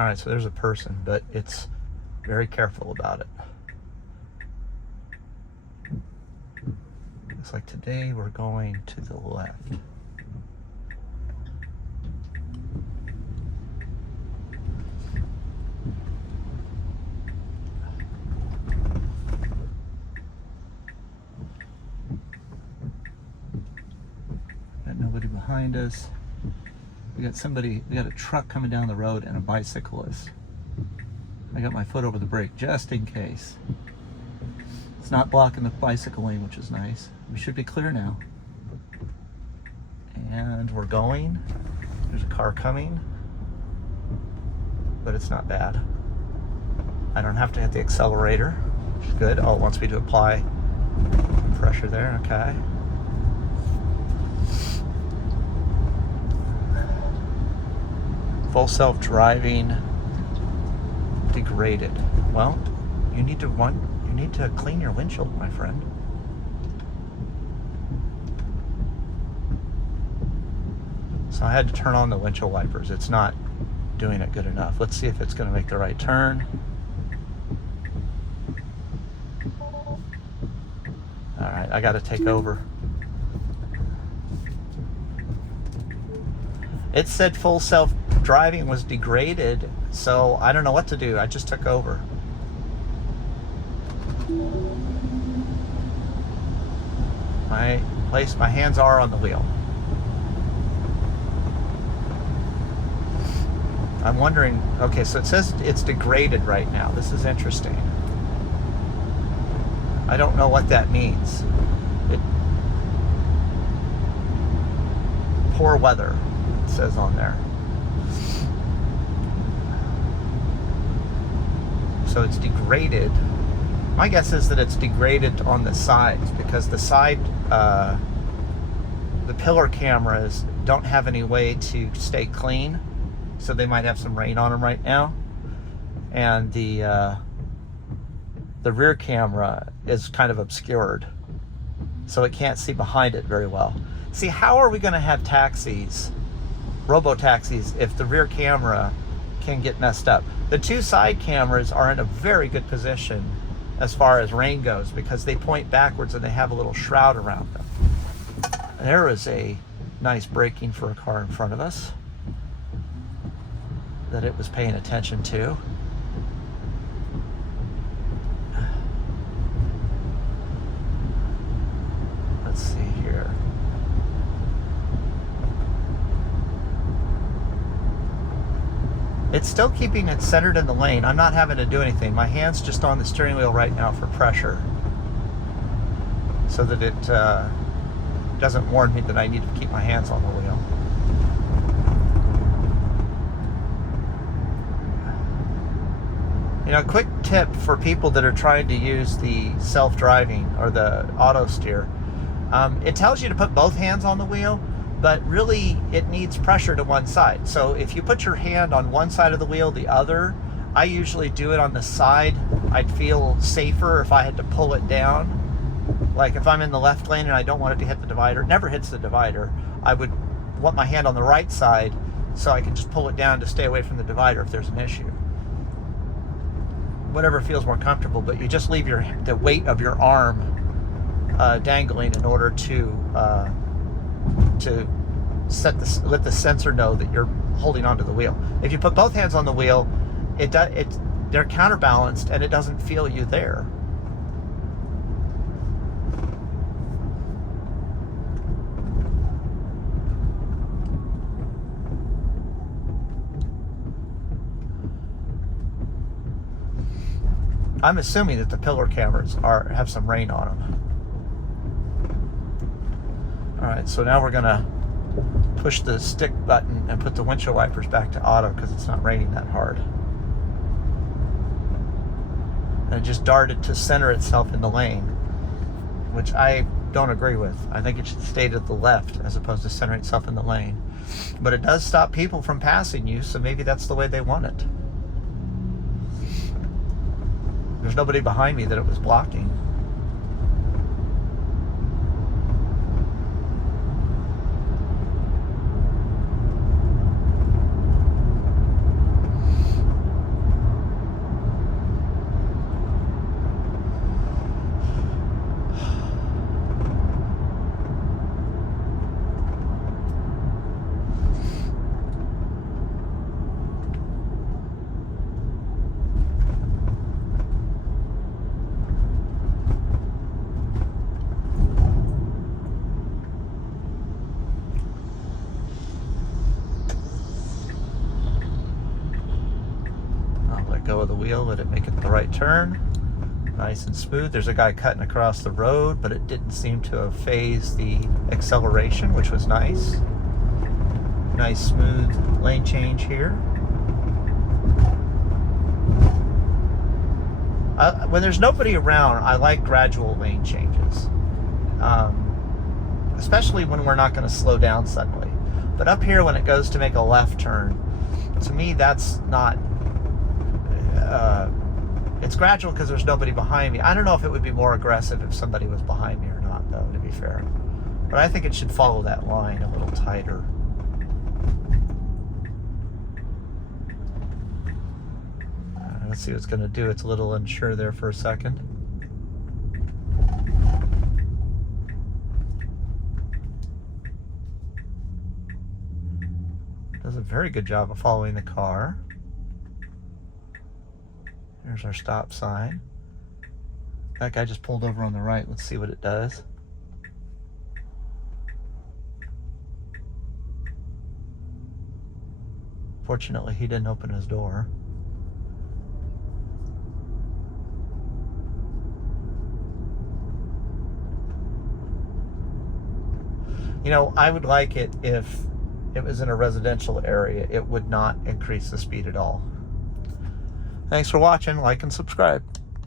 All right, so there's a person, but it's very careful about it. Looks like today we're going to the left. Got nobody behind us. We got a truck coming down the road and a bicyclist. I got my foot over the brake just in case. It's not blocking the bicycle lane, which is nice. We should be clear now. And we're going. There's a car coming, but it's not bad. I don't have to hit the accelerator, which is good. Oh, it wants me to apply pressure there, okay. Full self-driving, degraded. Well, you need to clean your windshield, my friend. So I had to turn on the windshield wipers. It's not doing it good enough. Let's see if it's going to make the right turn. All right, I got to take over. It said full self-driving was degraded, so I don't know what to do. I just took over. My hands are on the wheel. I'm wondering, okay, so it says it's degraded right now. This is interesting. I don't know what that means. Poor weather, it says on there. So it's degraded. My guess is that it's degraded on the sides because the pillar cameras don't have any way to stay clean, so they might have some rain on them right now. And the rear camera is kind of obscured, so it can't see behind it very well. See, how are we going to have taxis, robo-taxis, if the rear camera can get messed up? The two side cameras are in a very good position as far as rain goes because they point backwards and they have a little shroud around them. There is a nice braking for a car in front of us that it was paying attention to. Let's see here. It's still keeping it centered in the lane. I'm not having to do anything. My hand's just on the steering wheel right now for pressure so that it doesn't warn me that I need to keep my hands on the wheel. You know, quick tip for people that are trying to use the self-driving or the auto steer. It tells you to put both hands on the wheel, but really it needs pressure to one side. So if you put your hand on one side of the wheel, the other, I usually do it on the side. I'd feel safer if I had to pull it down. Like if I'm in the left lane and I don't want it to hit the divider, it never hits the divider. I would want my hand on the right side so I can just pull it down to stay away from the divider if there's an issue. Whatever feels more comfortable, but you just leave the weight of your arm dangling in order to let the sensor know that you're holding onto the wheel. If you put both hands on the wheel, they're counterbalanced and it doesn't feel you there. I'm assuming that the pillar cameras have some rain on them. All right, so now we're gonna push the stick button and put the windshield wipers back to auto because it's not raining that hard. And it just darted to center itself in the lane, which I don't agree with. I think it should stay to the left as opposed to centering itself in the lane. But it does stop people from passing you, so maybe that's the way they want it. There's nobody behind me that it was blocking. wheel, let it make it the right turn. Nice and smooth. There's a guy cutting across the road, but it didn't seem to have phased the acceleration, which was nice. Nice smooth lane change here. When there's nobody around, I like gradual lane changes, especially when we're not going to slow down suddenly. But up here, when it goes to make a left turn, to me, that's not... it's gradual because there's nobody behind me. I don't know if it would be more aggressive if somebody was behind me or not, though, to be fair. But I think it should follow that line a little tighter. Let's see what it's going to do. It's a little unsure there for a second. Does a very good job of following the car. There's our stop sign. That guy just pulled over on the right. Let's see what it does. Fortunately, he didn't open his door. You know, I would like it if it was in a residential area. It would not increase the speed at all. Thanks for watching. Like and subscribe.